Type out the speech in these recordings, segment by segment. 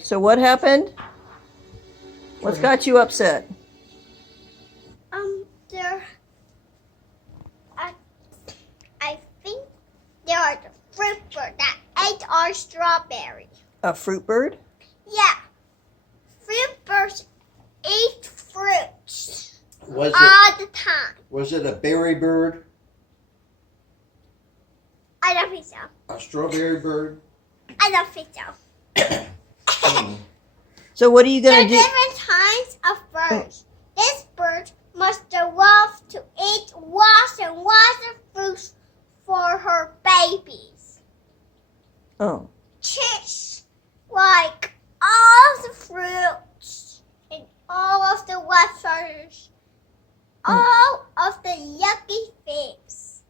So what happened? What's got you upset? I think there are the fruit bird that ate our strawberry. A fruit bird? Yeah. Fruit birds eat fruits Was all the time. Was it a berry bird? I don't think so. A strawberry bird? I don't think so. So what are you There going are to do? different kinds of birds. This bird must love to eat lots and lots of fruits for her babies. Oh. Chicks like all the fruits and all of the leftovers, all of the yucky things.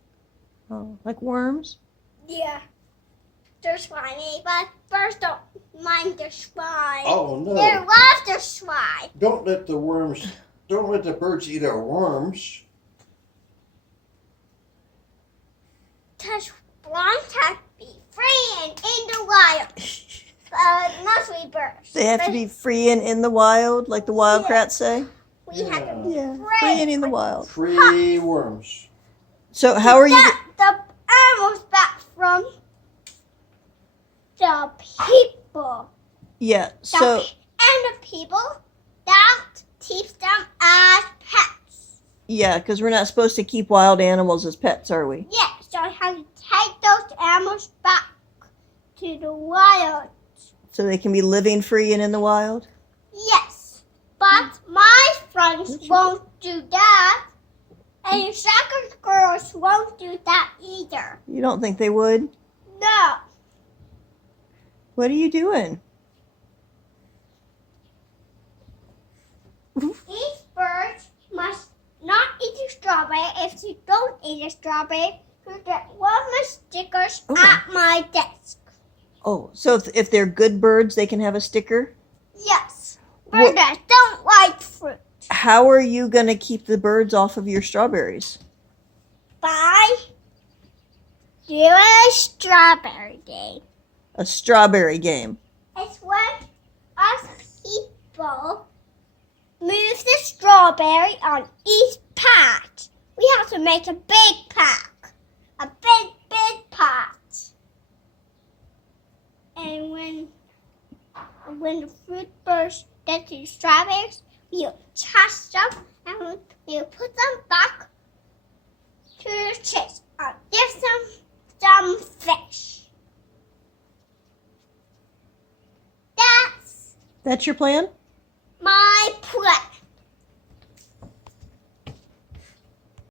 Oh, like worms? Yeah. They're slimy, but birds don't mind the slime. Oh no! They love the slime. Don't let the birds eat our worms. Because worms have to be free and in the wild. Mostly birds. They have to be free and in the wild, like the wildcrats say? We have to be Yeah, free. free and in the wild. Free worms. So how are you... The animals back from the people. Yeah, so... And the people that teach them as pets. Yeah, because we're not supposed to keep wild animals as pets, are we? Yeah, so I have to take those animals back to the wild. So they can be living free and in the wild? Yes, but my friends won't do that. And soccer girls won't do that either. You don't think they would? No. What are you doing? These birds must not eat a strawberry. If you don't eat a strawberry, you get one of my stickers at my desk. Oh, so if they're good birds, they can have a sticker? Yes. Birds that don't like fruit. How are you going to keep the birds off of your strawberries? By doing a strawberry game. A strawberry game. It's when us people move the strawberry on each patch. We have to make a big pack. A big, big patch. And when the fruit birds get to the strawberries, we'll touch them and we'll put them back to the chest and give them some fish. That's your plan? My